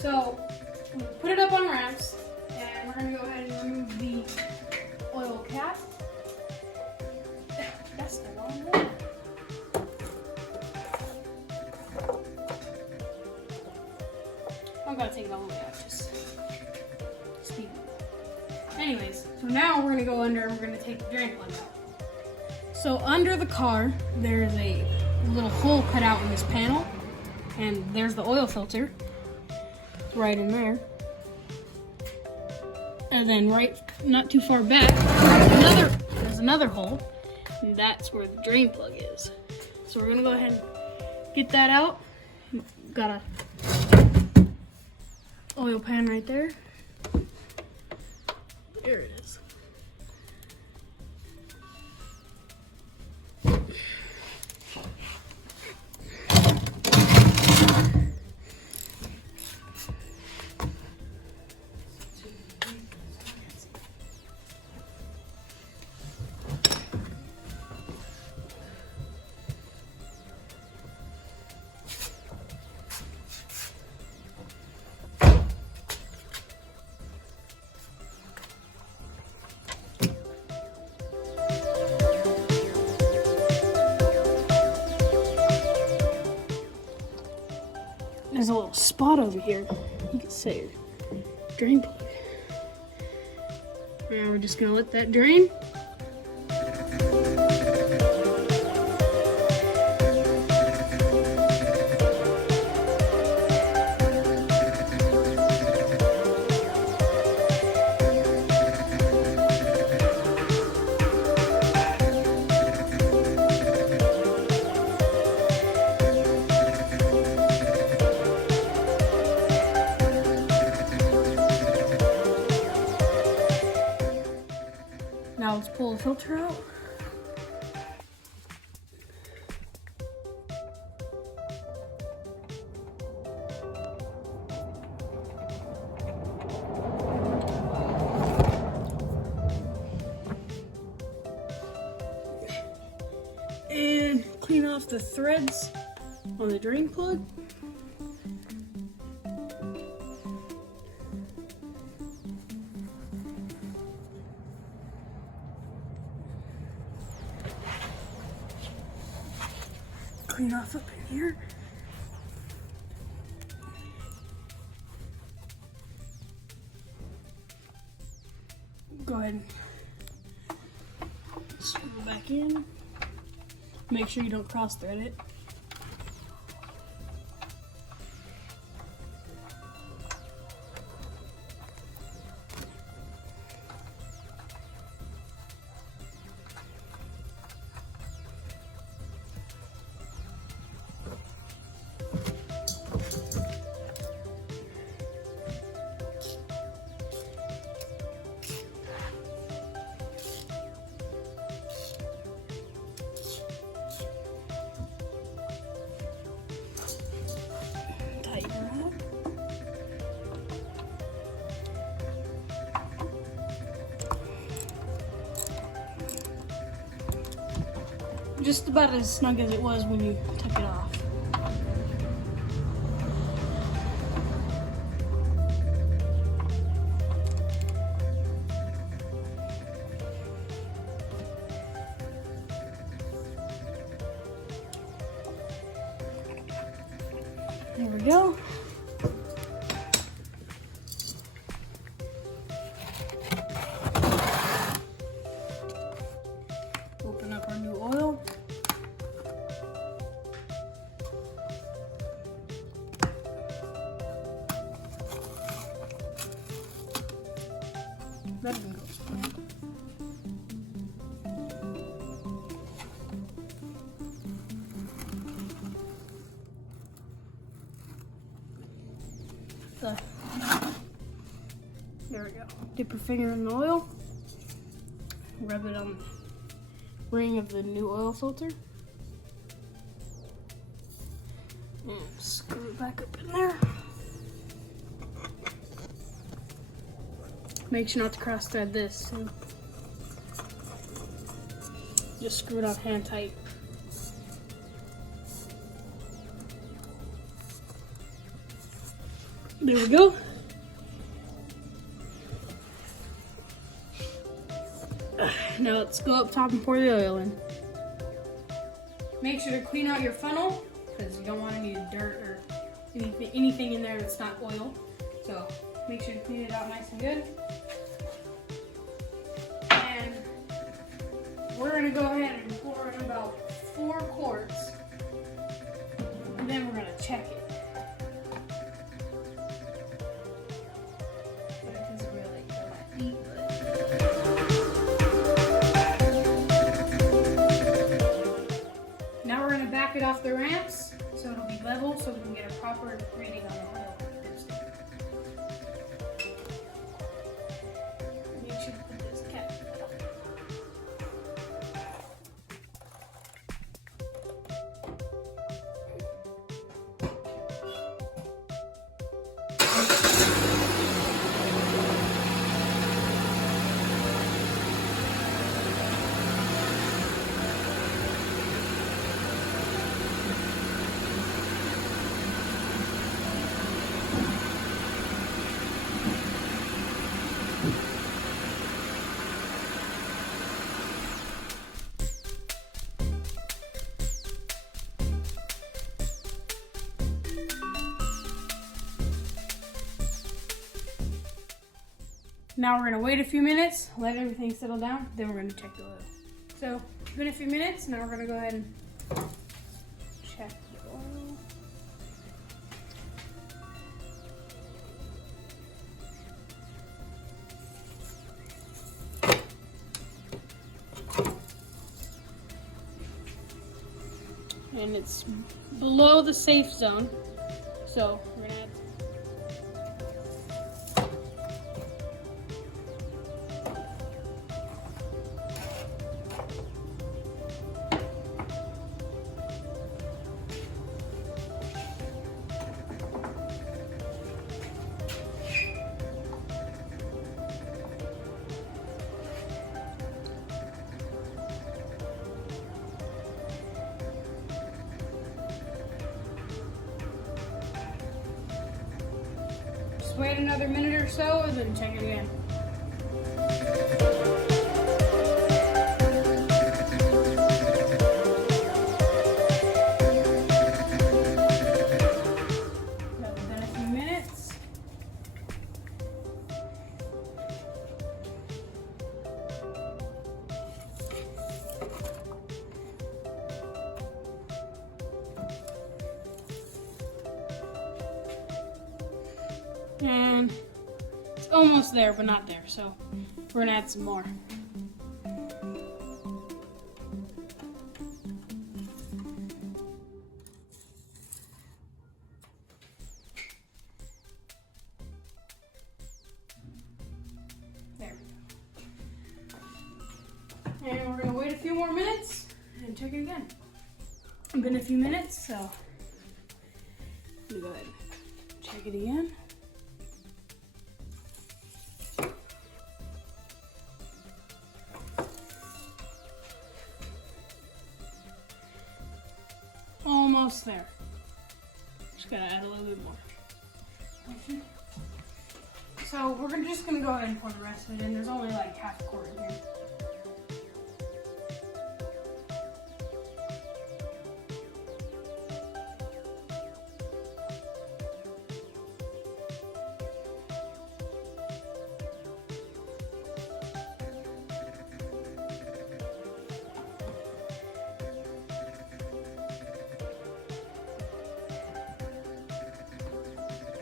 So we'll put it up on ramps, and we're gonna go ahead and remove the oil cap. That's the wrong one. I'm gonna take it all the way out, just speed it. Anyways, so now we're gonna go under and we're gonna take the drain plug out. So under the car, there's a little hole cut out in this panel, and there's the oil filter right in there. And then right, not too far back, there's another hole, and that's where the drain plug is. So we're gonna go ahead and get that out. Got a oil pan right there. There it is. There's a little spot over here. You can say drain plug. Now we're just gonna let that drain. Now let's pull the filter out. And clean off the threads on the drain plug. Clean off up in here. Go ahead and screw it back in. Make sure you don't cross thread it. Tighten it up. Just about as snug as it was when you took it off. There we go. Open up our new oil. That didn't go as planned. There we go. Dip your finger in the oil. Rub it on the ring of the new oil filter. And screw it back up in there. Make sure not to cross thread this. So just screw it on hand tight. There we go. Now let's go up top and pour the oil in. Make sure to clean out your funnel because you don't want any dirt or anything in there that's not oil. So make sure to clean it out nice and good. And we're gonna go ahead and pour in about 4 quarts. And then we're gonna check it. But it doesn't really go that deep. Now we're gonna back it off the ramps so it'll be level so we can get a proper reading on the oil. Make sure to put this cap. Now we're gonna wait a few minutes, let everything settle down, then we're gonna check the oil. So it's been a few minutes, now we're gonna go ahead and check the oil. And it's below the safe zone, so we're gonna add wait another minute or so and then check it again. Then a few minutes. And it's almost there, but not there. So we're gonna add some more. There. And we're gonna wait a few more minutes and check it again. It's been a few minutes, so let me go ahead and check it again. Almost there. Just gotta add a little bit more. So we're just gonna go ahead and pour the rest of it in. There's only like half a quart in here.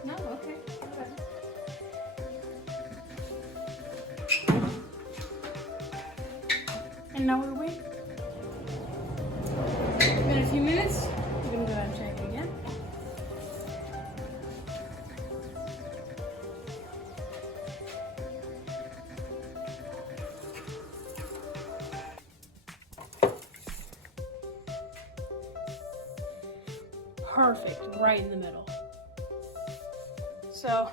No, okay. And now we're waiting. It's been a few minutes. We're gonna go ahead and check it again. Perfect, right in the middle. So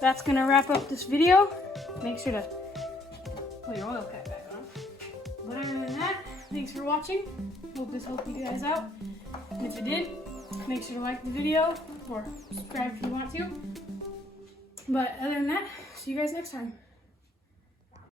that's gonna wrap up this video. Make sure to put your oil cap back on. But other than that, thanks for watching. Hope this helped you guys out. And if it did, make sure to like the video or subscribe if you want to. But other than that, see you guys next time.